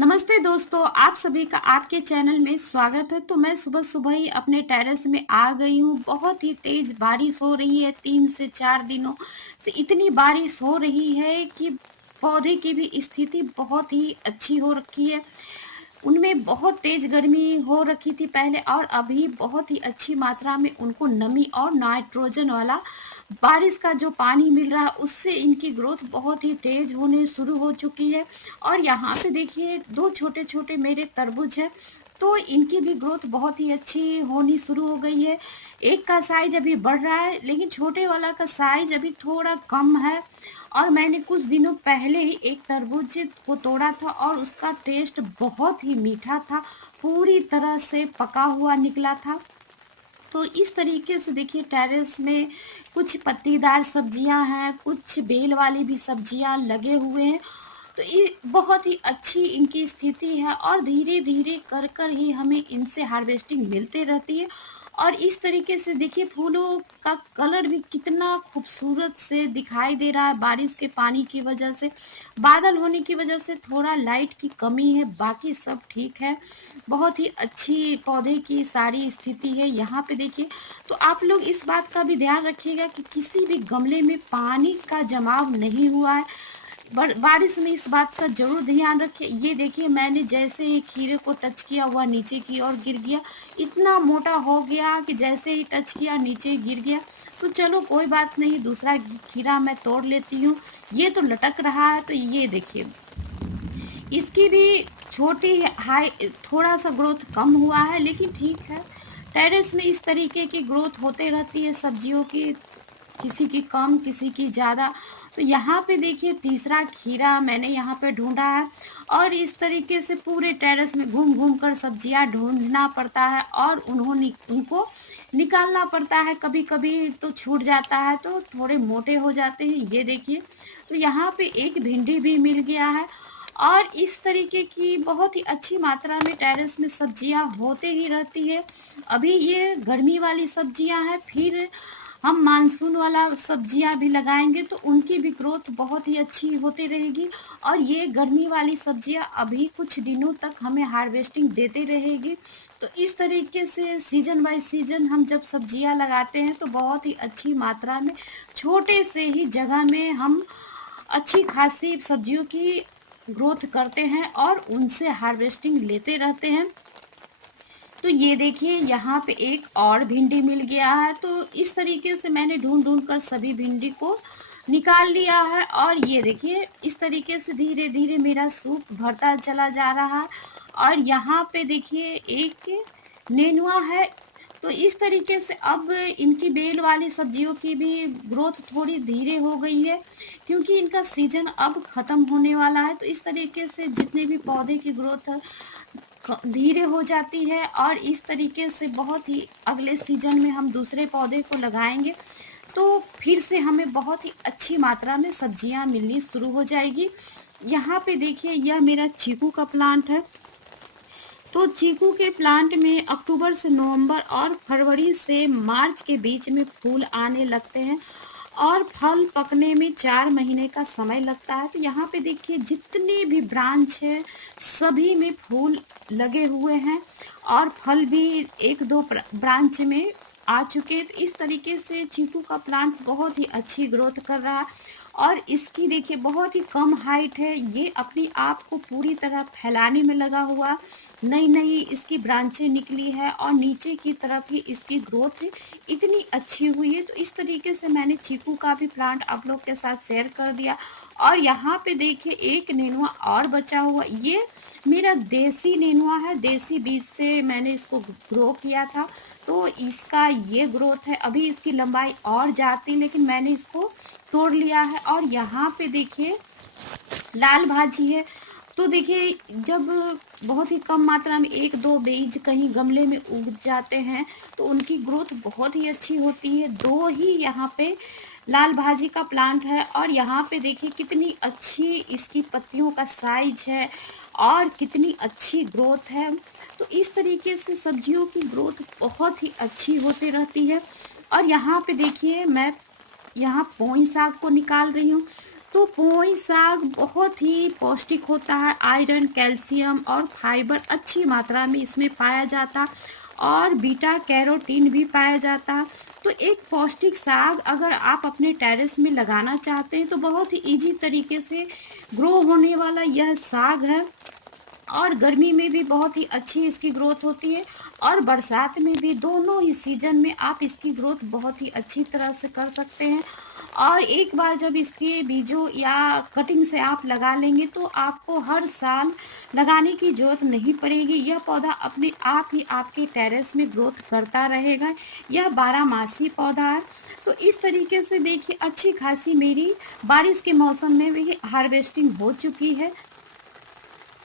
नमस्ते दोस्तों, आप सभी का आपके चैनल में स्वागत है। तो मैं सुबह सुबह ही अपने टेरेस में आ गई हूँ। बहुत ही तेज बारिश हो रही है, 3 से 4 दिनों से इतनी बारिश हो रही है कि पौधे की भी स्थिति बहुत ही अच्छी हो रखी है। उनमें बहुत तेज गर्मी हो रखी थी पहले, और अभी बहुत ही अच्छी मात्रा में उनको नमी और नाइट्रोजन वाला बारिश का जो पानी मिल रहा है, उससे इनकी ग्रोथ बहुत ही तेज होने शुरू हो चुकी है। और यहाँ पे देखिए 2 छोटे-छोटे मेरे तरबूज हैं, तो इनकी भी ग्रोथ बहुत ही अच्छी होनी शुरू हो गई है। एक का साइज़ अभी बढ़ रहा है, लेकिन छोटे वाला का साइज़ अभी थोड़ा कम है। और मैंने कुछ दिनों पहले ही एक तरबूज को तोड़ा था और उसका टेस्ट बहुत ही मीठा था, पूरी तरह से पका हुआ निकला था। तो इस तरीके से देखिए टेरेस में कुछ पत्तीदार सब्जियां हैं, कुछ बेल वाली भी सब्जियां लगे हुए हैं। तो ये बहुत ही अच्छी इनकी स्थिति है और धीरे धीरे कर कर ही हमें इनसे हार्वेस्टिंग मिलते रहती है। और इस तरीके से देखिए फूलों का कलर भी कितना खूबसूरत से दिखाई दे रहा है बारिश के पानी की वजह से। बादल होने की वजह से थोड़ा लाइट की कमी है, बाकी सब ठीक है। बहुत ही अच्छी पौधे की सारी स्थिति है यहाँ पे देखिए। तो आप लोग इस बात का भी ध्यान रखिएगा कि किसी भी गमले में पानी का जमाव नहीं हुआ है। बारिश में इस बात का ज़रूर ध्यान रखिए। ये देखिए मैंने जैसे ही खीरे को टच किया हुआ नीचे की ओर गिर गया। इतना मोटा हो गया कि जैसे ही टच किया नीचे गिर गया। तो चलो कोई बात नहीं, दूसरा खीरा मैं तोड़ लेती हूँ। ये तो लटक रहा है, तो ये देखिए इसकी भी छोटी हाई थोड़ा सा ग्रोथ कम हुआ है, लेकिन ठीक है। टेरेस में इस तरीके की ग्रोथ होते रहती है सब्जियों की, किसी की कम किसी की ज़्यादा। तो यहाँ पे देखिए तीसरा खीरा मैंने यहाँ पे ढूंढा है। और इस तरीके से पूरे टेरेस में घूम घूम कर सब्जियाँ ढूंढना पड़ता है और उनको निकालना पड़ता है। कभी कभी तो छूट जाता है तो थोड़े मोटे हो जाते हैं, ये देखिए। तो यहाँ पे एक भिंडी भी मिल गया है। और इस तरीके की बहुत ही अच्छी मात्रा में टेरेस में सब्जियां होते ही रहती है। अभी ये गर्मी वाली सब्जियां हैं, फिर हम मानसून वाला सब्जियां भी लगाएंगे तो उनकी भी ग्रोथ बहुत ही अच्छी होती रहेगी। और ये गर्मी वाली सब्जियां अभी कुछ दिनों तक हमें हार्वेस्टिंग देते रहेगी। तो इस तरीके से सीजन बाय सीजन हम जब सब्जियां लगाते हैं तो बहुत ही अच्छी मात्रा में छोटे से ही जगह में हम अच्छी खासी सब्जियों की ग्रोथ करते हैं और उनसे हार्वेस्टिंग लेते रहते हैं। तो ये देखिए यहाँ पे एक और भिंडी मिल गया है। तो इस तरीके से मैंने ढूंढ ढूंढ कर सभी भिंडी को निकाल लिया है। और ये देखिए इस तरीके से धीरे धीरे मेरा सूप भरता चला जा रहा है। और यहाँ पे देखिए एक नेनुआ है। तो इस तरीके से अब इनकी बेल वाली सब्जियों की भी ग्रोथ थोड़ी धीरे हो गई है, क्योंकि इनका सीजन अब ख़त्म होने वाला है। तो इस तरीके से जितने भी पौधे की ग्रोथ धीरे हो जाती है। और इस तरीके से बहुत ही अगले सीजन में हम दूसरे पौधे को लगाएंगे तो फिर से हमें बहुत ही अच्छी मात्रा में सब्जियां मिलनी शुरू हो जाएगी। यहाँ पे देखिए यह मेरा चीकू का प्लांट है। तो चीकू के प्लांट में अक्टूबर से नवंबर और फरवरी से मार्च के बीच में फूल आने लगते हैं और फल पकने में 4 महीने का समय लगता है। तो यहाँ पे देखिए जितने भी ब्रांच है सभी में फूल लगे हुए हैं और फल भी 1-2 ब्रांच में आ चुके हैं। तो इस तरीके से चीकू का प्लांट बहुत ही अच्छी ग्रोथ कर रहा है। और इसकी देखिए बहुत ही कम हाइट है, ये अपने आप को पूरी तरह फैलाने में लगा हुआ। नई नई इसकी ब्रांचें निकली है और नीचे की तरफ ही इसकी ग्रोथ इतनी अच्छी हुई है। तो इस तरीके से मैंने चीकू का भी प्लांट आप लोग के साथ शेयर कर दिया। और यहाँ पे देखिए एक नेनुआ और बचा हुआ, ये मेरा देसी नेनुआ है, देसी बीज से मैंने इसको ग्रो किया था। तो इसका ये ग्रोथ है, अभी इसकी लंबाई और जाती, लेकिन मैंने इसको तोड़ लिया है। और यहाँ पे देखिए लाल भाजी है। तो देखिए जब बहुत ही कम मात्रा में 1-2 बीज कहीं गमले में उग जाते हैं तो उनकी ग्रोथ बहुत ही अच्छी होती है। 2 ही यहाँ पे लाल भाजी का प्लांट है और यहाँ पे देखिए कितनी अच्छी इसकी पत्तियों का साइज है और कितनी अच्छी ग्रोथ है। तो इस तरीके से सब्जियों की ग्रोथ बहुत ही अच्छी होती रहती है। और यहाँ पे देखिए मैं यहाँ पोई साग को निकाल रही हूँ। तो पोई साग बहुत ही पौष्टिक होता है, आयरन, कैल्शियम और फाइबर अच्छी मात्रा में इसमें पाया जाता और बीटा कैरोटीन भी पाया जाता। तो एक पौष्टिक साग अगर आप अपने टेरेस में लगाना चाहते हैं तो बहुत ही ईजी तरीके से ग्रो होने वाला यह साग है और गर्मी में भी बहुत ही अच्छी इसकी ग्रोथ होती है और बरसात में भी, दोनों ही सीजन में आप इसकी ग्रोथ बहुत ही अच्छी तरह से कर सकते हैं। और एक बार जब इसके बीजों या कटिंग से आप लगा लेंगे तो आपको हर साल लगाने की ज़रूरत नहीं पड़ेगी। यह पौधा अपने आप ही आपके टेरेस में ग्रोथ करता रहेगा। यह 12 मासी पौधा है। तो इस तरीके से देखिए अच्छी खासी मेरी बारिश के मौसम में भी हार्वेस्टिंग हो चुकी है।